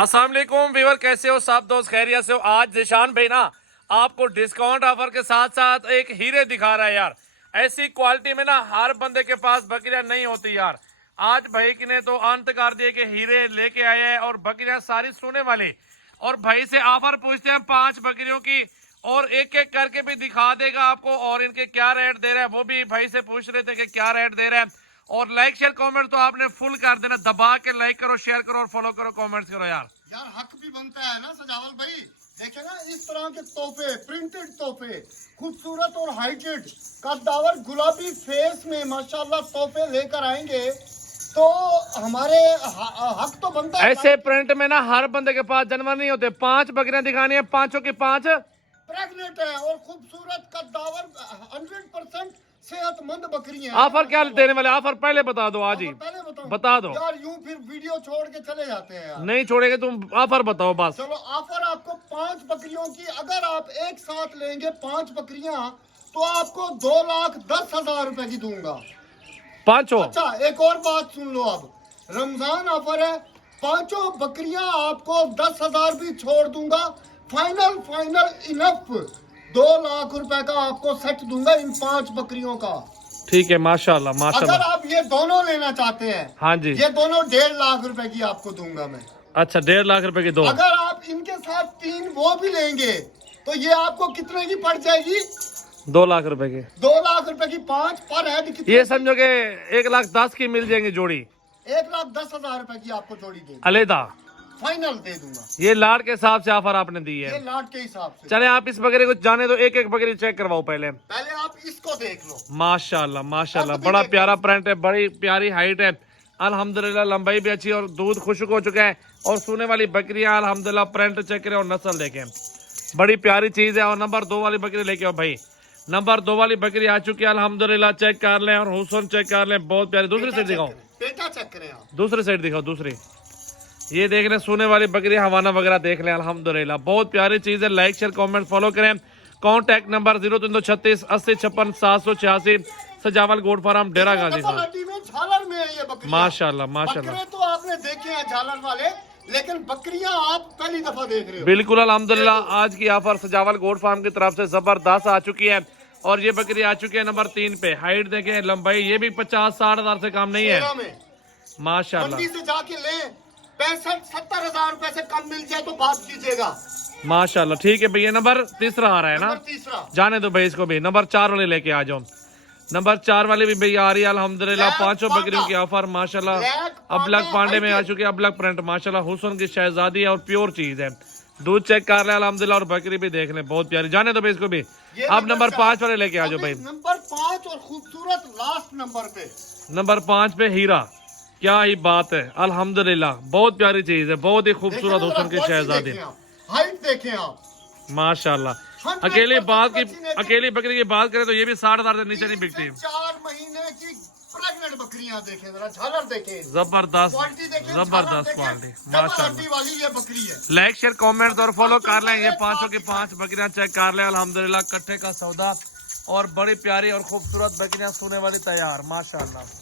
अस्सलाम वालेकुम व्यूअर, कैसे हो सब दोस्त? खैरियत से हो? आज जिशान भाई ना आपको डिस्काउंट ऑफर के साथ साथ एक हीरे दिखा रहा है यार। ऐसी क्वालिटी में ना हर बंदे के पास बकरियां नहीं होती यार। आज भाई की ने तो अंत कर दिए कि हीरे लेके आए हैं और बकरियां सारी सोने वाली। और भाई से ऑफर पूछते हैं 5 बकरियों की और एक एक करके भी दिखा देगा आपको और इनके क्या रेट दे रहा है वो भी भाई से पूछ रहे थे कि क्या रेट दे रहा है। और लाइक शेयर कमेंट तो आपने फुल कर देना, दबा के लाइक करो, शेयर करो और फॉलो करो, कमेंट्स करो यार। यार हक भी बनता है ना सजावल भाई। देखे ना इस तरह के तोहफे, प्रिंटेड तोहफे, खूबसूरत और हाइटेड कद्दावर गुलाबी फेस में माशाल्लाह तोहफे लेकर आएंगे तो हमारे हक तो बनता है। ऐसे प्रिंट में ना हर बंदे के पास जानवर नहीं होते। 5 बकरियां दिखानी है, 5 की 5 प्रेग्नेंट है और खूबसूरत कद्दावर 100% सेहतमंद बकरियां। ऑफर क्या देने वाले? ऑफर पहले बता दो आज ही, पहले बता दो यार, यूं फिर वीडियो छोड़ के चले जाते हैं यार। नहीं छोड़ेंगे, तुम ऑफर बताओ बस। चलो ऑफर आपको 5 बकरियों की, अगर आप एक साथ लेंगे 5 बकरियां तो आपको 2,10,000 रुपए की दूंगा। 5 अच्छा एक और बात सुन लो, अब रमजान ऑफर है, 5 बकरियां आपको 10,000 भी छोड़ दूंगा। फाइनल इनफ 2 लाख रुपए का आपको सेट दूंगा इन 5 बकरियों का। ठीक है, माशाल्लाह अगर माशाल्लाह। आप ये दोनों लेना चाहते हैं, हाँ जी, ये दोनों 1.5 लाख रुपए की आपको दूंगा मैं। अच्छा 1.5 लाख रुपए की दो। अगर आप इनके साथ 3 वो भी लेंगे तो ये आपको कितने की पड़ जाएगी? 2 लाख रुपए की। 2 लाख रुपए की 5 पर हेड कितने? ये समझो कि 1,10,000 की मिल जाएंगी जोड़ी। 1,10,000 रुपए की आपको जोड़ी दे अलहदा फाइनल दे दूंगा। ये लाट के हिसाब से ऑफर आपने दी ये है। लाट के हिसाब से। चले आप इस बकरे को जाने दो, एक एक बकरी चेक करवाओ पहले। पहले आप इसको देख लो। माशाल्लाह माशाल्लाह, अब भी बड़ा देखो। प्यारा प्रिंट है, बड़ी प्यारी हाइट है अल्हम्दुलिल्लाह, लंबाई भी अच्छी और दूध खुश्क हो चुका है और सोने वाली बकरियां अल्हम्दुलिल्लाह। प्रिंट चेक करें और नस्ल देखें, बड़ी प्यारी चीज है। और नंबर 2 वाली बकरी लेके आओ भाई। नंबर 2 वाली बकरी आ चुकी है अल्हम्दुलिल्लाह, चेक कर लें और हुस्न चेक कर लें, बहुत प्यारी। दूसरी साइड दिखाओ, पेटा चेक करें आप। दूसरी साइड दिखाओ, दूसरी। ये देख लें सोने वाली बकरी, हवाना वगैरह देख लें अल्हम्दुलिल्लाह, बहुत प्यारी चीज है। लाइक शेयर कमेंट फॉलो करें। कॉन्टैक्ट नंबर 0336 80 56 786, सजावल गोट फार्म, डेरा गाजी खान। झालर में है ये बकरियां। माशाल्लाह माशाल्लाह, बकरे तो आपने देखे हैं झालर वाले, लेकिन बकरियां आप पहली दफा देख रहे हो। बिल्कुल अल्हम्दुलिल्लाह। आज की ऑफर सजावल गोट फार्म की तरफ से जबरदस्त आ चुकी है और ये बकरी आ चुकी है नंबर 3 पे। हाइट देखें, लंबाई ये भी 50-60 हजार से कम नहीं है माशाल्लाह। मंडी से जाके ले, 65-70 हजार रुपए से कम मिल जाए तो बात कीजिएगा माशाल्लाह। ठीक है भैया, नंबर तीसरा आ रहा है ना, नंबर तीसरा। जाने दो भाई इसको भी। नंबर 4 वाले लेके आ जाओ। नंबर 4 वाले भी भैया आ रही है अल्हम्दुलिल्लाह, 5 बकरियों की ऑफर माशाल्लाह। अबलग पांडे में आ चुकी है, अबलग प्रिंट माशाल्लाह, हुस्न की शहजादी है और प्योर चीज है। दूध चेक कर ले अल्हम्दुलिल्लाह और बकरी भी देख ले, बहुत प्यारी। जाने दो भाई इसको भी। अब नंबर 5 वाले लेके आ जाओ भाई। नंबर 5 और खूबसूरत लास्ट नंबर पे। नंबर 5 पे हीरा, क्या ही बात है अल्हम्दुलिल्लाह, बहुत प्यारी चीज है, बहुत ही खूबसूरत हुस्न की शहजादी, हाइट देखें आप माशाल्लाह। अकेली बकरी की बात करें तो ये भी 60 हजार से नीचे नहीं बिकती। 4 महीने की प्रेग्नेंट बकरियां देखें जरा, झालर देखें, जबरदस्त क्वालिटी देखें, जबरदस्त क्वालिटी माशाल्लाह। वाली ये बकरी है। लाइक शेयर कमेंट और फॉलो कर लें। ये 5 की 5 बकरियां चेक कर लें अल्हम्दुलिल्लाह, कट्ठे का सौदा और बड़ी प्यारी और खूबसूरत बकरियां सोने वाली तैयार माशाल्लाह।